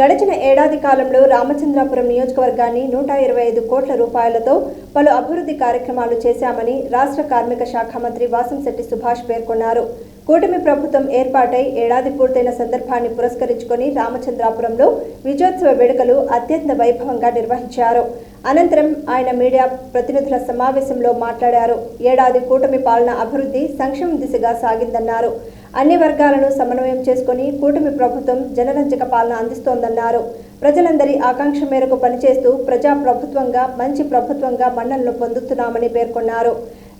గడిచిన ఏడాది కాలంలో రామచంద్రాపురం నియోజకవర్గాన్ని నూట ఇరవై ఐదు కోట్ల రూపాయలతో పలు అభివృద్ధి కార్యక్రమాలు చేశామని రాష్ట్ర కార్మిక శాఖ మంత్రి వాసంశెట్టి సుభాష్ పేర్కొన్నారు. కూటమి ప్రభుత్వం ఏర్పాటై ఏడాది పూర్తయిన సందర్భాన్ని పురస్కరించుకొని రామచంద్రాపురంలో విజయోత్సవ వేడుకలు అత్యంత వైభవంగా నిర్వహించారు. అనంతరం ఆయన మీడియా ప్రతినిధుల సమావేశంలో మాట్లాడారు. ఏడాది కూటమి పాలన అభివృద్ధి సంక్షేమ దిశగా సాగిందన్నారు. అన్ని వర్గాలను సమన్వయం చేసుకుని కూటమి ప్రభుత్వం జనరంజక పాలన అందిస్తోందన్నారు. ప్రజలందరి ఆకాంక్ష మేరకు పనిచేస్తూ ప్రజా ప్రభుత్వంగా మంచి ప్రభుత్వంగా మన్ననలు పొందుతున్నామని పేర్కొన్నారు.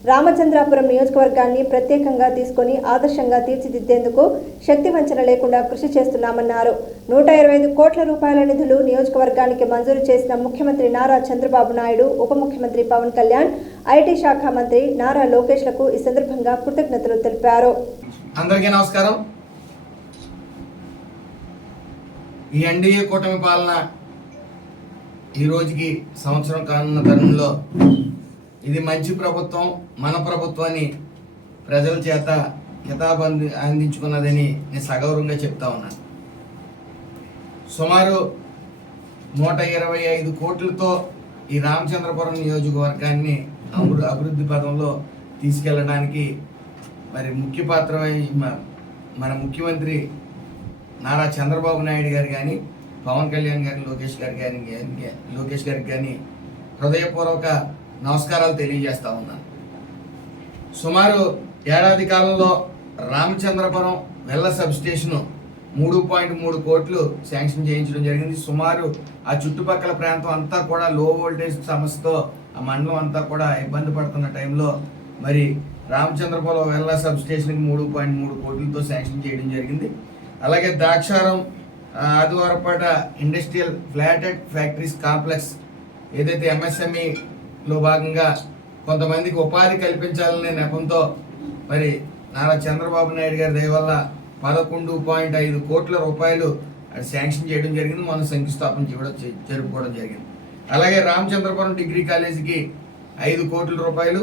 రామచంద్రాపురం నియోజకవర్గాన్ని ప్రత్యేకంగా తీసుకొని ఆదర్శంగా తీర్చిదిద్దేందుకు శక్తి వంచన లేకుండా కృషి చేస్తున్నామన్నారు. నూట ఇరవై ఐదు కోట్ల రూపాయల నిధులు నియోజకవర్గానికి మంజూరు చేసిన ముఖ్యమంత్రి నారా చంద్రబాబు నాయుడు ఉప ముఖ్యమంత్రి పవన్ కళ్యాణ్ ఐటీ శాఖ మంత్రి నారా లోకేష్లకు ఈ సందర్భంగా కృతజ్ఞతలు తెలిపారు. అందరికీ నమస్కారం. ఈ ఎన్డీఏ కూటమి పాలన ఈ రోజుకి సంవత్సరం కానున్న తరుణంలో ఇది మంచి ప్రభుత్వం మన ప్రభుత్వాన్ని ప్రజల చేత కితాబు అందించుకున్నదని నేను సగౌరవంగా చెప్తా ఉన్నాను. సుమారు నూట ఇరవై ఐదు కోట్లతో ఈ రామచంద్రపురం నియోజకవర్గాన్ని అభివృద్ధి పదంలో తీసుకెళ్ళడానికి మరి ముఖ్య పాత్ర మన ముఖ్యమంత్రి నారా చంద్రబాబు నాయుడు గారు కానీ పవన్ కళ్యాణ్ గారి లోకేష్ గారు కానీ లోకేష్ గారికి కానీ హృదయపూర్వక నమస్కారాలు తెలియజేస్తా ఉన్నాను. సుమారు ఏడాది కాలంలో రామచంద్రపురం వెల్ల సబ్ స్టేషన్ మూడు పాయింట్ మూడు కోట్లు శాంక్షన్ చేయించడం జరిగింది. సుమారు ఆ చుట్టుపక్కల ప్రాంతం అంతా కూడా లో వోల్టేజ్ సమస్యతో ఆ మండలం అంతా కూడా ఇబ్బంది పడుతున్న టైంలో మరి రామచంద్రపురం వెల్లా సబ్ స్టేషన్కి మూడు పాయింట్ మూడు కోట్లతో శాంక్షన్ చేయడం జరిగింది. అలాగే Draksharam Adivarapeta industrial flatted factories complex ఏదైతే ఎంఎస్ఎంఈలో భాగంగా కొంతమందికి ఉపాధి కల్పించాలనే నెపంతో మరి నారా చంద్రబాబు నాయుడు గారి దయవల్ల పదకొండు పాయింట్ ఐదు కోట్ల రూపాయలు శాంక్షన్ చేయడం జరిగింది. మనం శంకుస్థాపన చేయడం జరుపుకోవడం జరిగింది. అలాగే రామచంద్రపురం డిగ్రీ కాలేజీకి ఐదు కోట్ల రూపాయలు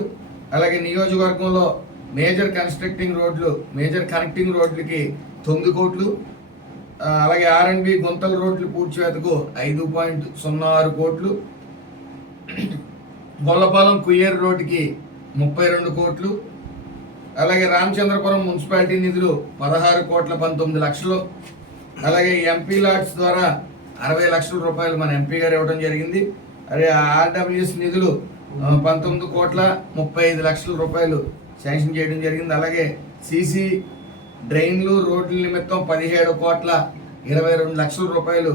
అలాగే నియోజకవర్గంలో మేజర్ కన్స్ట్రక్టింగ్ రోడ్లు మేజర్ కనెక్టింగ్ రోడ్లకి తొమ్మిది కోట్లు అలాగే ఆర్ఎండ్బి గుంతల రోడ్లు పూడ్చివేతకు ఐదు పాయింట్ సున్నా ఆరు కోట్లు గొల్లపాలెం కుయ్యేరు రోడ్డుకి ముప్పై రెండు కోట్లు అలాగే రామచంద్రపురం మున్సిపాలిటీ నిధులు పదహారు కోట్ల పంతొమ్మిది లక్షలు అలాగే ఎంపీ లాట్స్ ద్వారా అరవై లక్షల రూపాయలు మన ఎంపీ గారు ఇవ్వడం జరిగింది. అదే ఆర్డబ్ల్యూఎస్ నిధులు పంతొమ్మిది కోట్ల ముప్పై ఐదు లక్షల రూపాయలు శాంక్షన్ చేయడం జరిగింది. అలాగే సీసీ డ్రైన్లు రోడ్ల నిమిత్తం పదిహేడు కోట్ల ఇరవై రెండు లక్షల రూపాయలు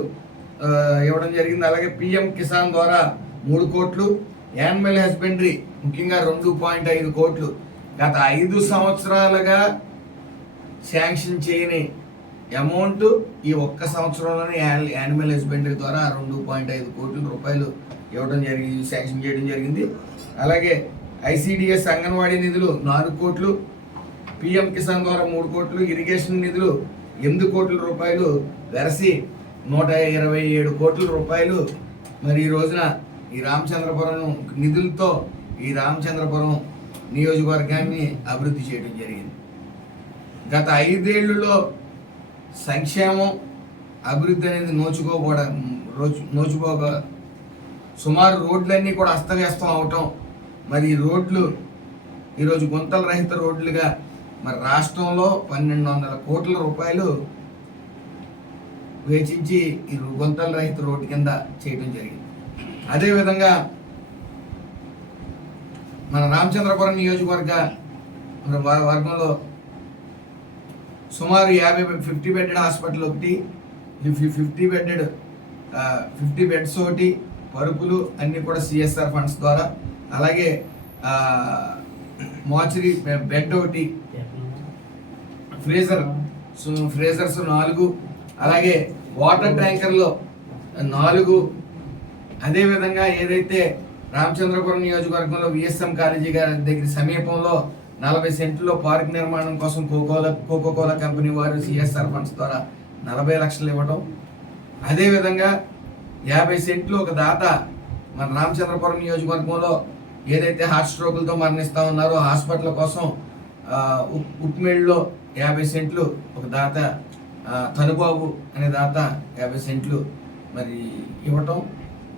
ఇవ్వడం జరిగింది. అలాగే పిఎం కిసాన్ ద్వారా మూడు కోట్లు యానిమల్ హస్బెండరీ ముఖ్యంగా రెండు పాయింట్ ఐదు కోట్లు. గత ఐదు సంవత్సరాలుగా శాంక్షన్ చేయని అమౌంట్ ఈ ఒక్క సంవత్సరంలోనే యానిమల్ హస్బెండరీ ద్వారా రెండు పాయింట్ ఐదు కోట్ల రూపాయలు ఇవ్వడం జరిగింది శాంక్షన్ చేయడం జరిగింది. అలాగే ఐసిడిఎస్ అంగన్వాడీ నిధులు నాలుగు కోట్లు పిఎం కిసాన్ ద్వారా మూడు కోట్లు ఇరిగేషన్ నిధులు ఎనిమిది కోట్ల రూపాయలు వెరసి నూట ఇరవై ఏడు కోట్ల రూపాయలు. మరి ఈ రోజున ఈ రామచంద్రపురం నిధులతో ఈ రామచంద్రపురం నియోజకవర్గాన్ని అభివృద్ధి చేయడం జరిగింది. గత ఐదేళ్ళలో సంక్షేమం అభివృద్ధి అనేది నోచుకోబోవడం నోచుకోక సుమారు రోడ్లన్నీ కూడా అస్తవ్యస్తం అవటం. మరి ఈ రోడ్లు ఈరోజు గుంతల రహిత రోడ్లుగా మరి రాష్ట్రంలో పన్నెండు వందల కోట్ల రూపాయలు వేచించి ఈ గుంతల రహిత రోడ్డు కింద చేయడం జరిగింది. అదేవిధంగా మన రామచంద్రపురం నియోజకవర్గ మన వర్గంలో సుమారు యాభై ఫిఫ్టీ బెడ్డెడ్ హాస్పిటల్ ఒకటి ఫిఫ్టీ బెడ్డెడ్ ఫిఫ్టీ బెడ్స్ ఒకటి పరుపులు అన్నీ కూడా సిఎస్ఆర్ ఫండ్స్ ద్వారా. అలాగే మోచరీ బెడ్ ఒకటి ఫ్రీజర్ ఫ్రీజర్స్ నాలుగు అలాగే వాటర్ ట్యాంకర్లో నాలుగు. అదేవిధంగా ఏదైతే రామచంద్రపురం నియోజకవర్గంలో విఎస్ఎం కాలేజీ గారి దగ్గర సమీపంలో నలభై సెంట్లో పార్క్ నిర్మాణం కోసం కోకోలా కోకోకోలా కంపెనీ వారు సిఎస్ఆర్ ఫండ్స్ ద్వారా నలభై లక్షలు ఇవ్వడం అదేవిధంగా యాభై సెంట్లు ఒక దాత మన రామచంద్రపురం నియోజకవర్గంలో ఏదైతే హార్ట్ స్ట్రోకులతో మరణిస్తా ఉన్నారో హాస్పిటల్ కోసం ఆ, యాభై సెంట్లు ఒక దాత తనుబాబు అనే దాత యాభై సెంట్లు మరి ఇవ్వటం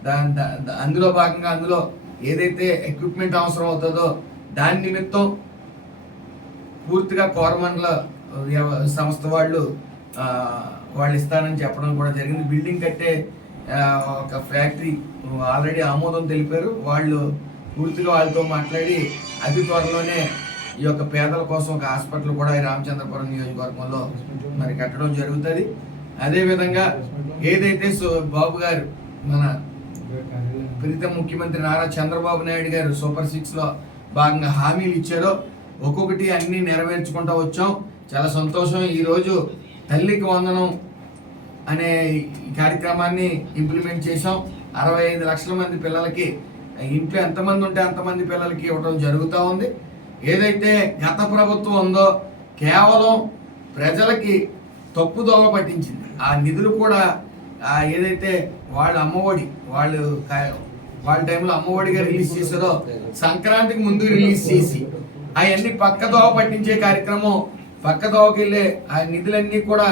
దాని దా- దా- అందులో భాగంగా అందులో ఏదైతే ఎక్విప్మెంట్ అవసరం అవుతుందో దాని నిమిత్తం పూర్తిగా కోరమండల వ్యవ- సంస్థ వాళ్ళు వాళ్ళు ఇస్తానని చెప్పడం కూడా జరిగింది. బిల్డింగ్ కట్టే ఒక ఫ్యాక్టరీ ఆల్రెడీ ఆమోదం తెలిపారు. వాళ్ళు పూర్తిగా వాళ్ళతో మాట్లాడి అతి త్వరలోనే ఈ యొక్క పేదల కోసం ఒక హాస్పిటల్ కూడా ఈ రామచంద్రపురం నియోజకవర్గంలో మరి కట్టడం జరుగుతుంది. అదేవిధంగా ఏదైతే సో- బాబు గారు మన ప్రీతం ముఖ్యమంత్రి నారా చంద్రబాబు నాయుడు గారు సూపర్ సిక్స్లో భాగంగా హామీలు ఇచ్చారో ఒక్కొక్కటి అన్నీ నెరవేర్చుకుంటూ వచ్చాం. చాలా సంతోషం. ఈరోజు తల్లికి వందనం అనే కార్యక్రమాన్ని ఇంప్లిమెంట్ చేసాం అరవై ఐదు లక్షల మంది పిల్లలకి ఇంట్లో ఎంతమంది ఉంటే అంతమంది పిల్లలకి ఇవ్వడం జరుగుతూ ఉంది. ఏదైతే గత ప్రభుత్వం ఉందో కేవలం ప్రజలకి తప్పుదోవ పట్టించింది. ఆ నిధులు కూడా ఏదైతే వాళ్ళ అమ్మఒడి వాళ్ళు వాళ్ళ టైంలో అమ్మఒడిగా రిలీజ్ చేశారో సంక్రాంతికి ముందు రిలీజ్ చేసి అవన్నీ పక్కదోవ పట్టించే కార్యక్రమం పక్కదోవకి వెళ్ళే ఆ నిధులన్నీ కూడా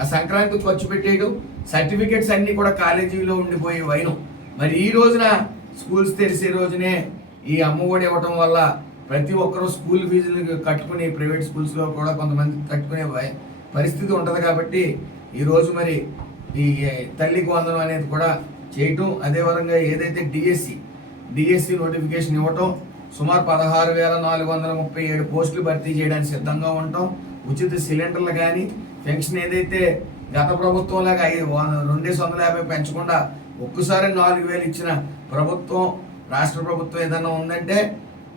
ఆ సంక్రాంతికి ఖర్చు పెట్టేయడం సర్టిఫికెట్స్ అన్ని కూడా కాలేజీలో ఉండిపోయి వైనం. మరి ఈ రోజున స్కూల్స్ తెరిసే రోజునే ఈ అమ్మఒడి ఇవ్వటం వల్ల ప్రతి ఒక్కరూ స్కూల్ ఫీజులు కట్టుకుని ప్రైవేట్ స్కూల్స్లో కూడా కొంతమంది కట్టుకునే పరిస్థితి ఉంటుంది కాబట్టి ఈరోజు మరి ఈ తల్లికి వందనం అనేది కూడా చేయటం. అదే విధంగా ఏదైతే డిఎస్సి డిఎస్సి నోటిఫికేషన్ ఇవ్వటం సుమారు పదహారు వేల నాలుగు వందల ముప్పై ఏడు పోస్టులు భర్తీ చేయడానికి సిద్ధంగా ఉంటాం. ఉచిత సిలిండర్లు కానీ పెన్షన్ ఏదైతే గత ప్రభుత్వం లాగా రెండేసి వందల యాభై పెంచకుండా ఒక్కసారి నాలుగు వేలు ఇచ్చిన ప్రభుత్వం రాష్ట్ర ప్రభుత్వం ఏదైనా ఉందంటే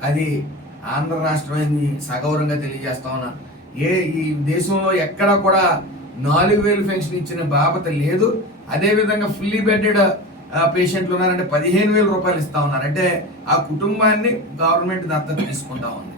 అది ఆంధ్ర రాష్ట్రమని సగౌరవంగా తెలియజేస్తా ఉన్నా. ఏ ఈ దేశంలో ఎక్కడా కూడా నాలుగు వేలు పెన్షన్ ఇచ్చిన బాబత లేదు. అదే విధంగా ఫుల్లీ బెడ్డెడ్ పేషెంట్లు ఉన్నారంటే పదిహేను వేల రూపాయలు ఇస్తా ఉన్నారు. అంటే ఆ కుటుంబాన్ని గవర్నమెంట్ దత్తత తీసుకుంటా ఉంది.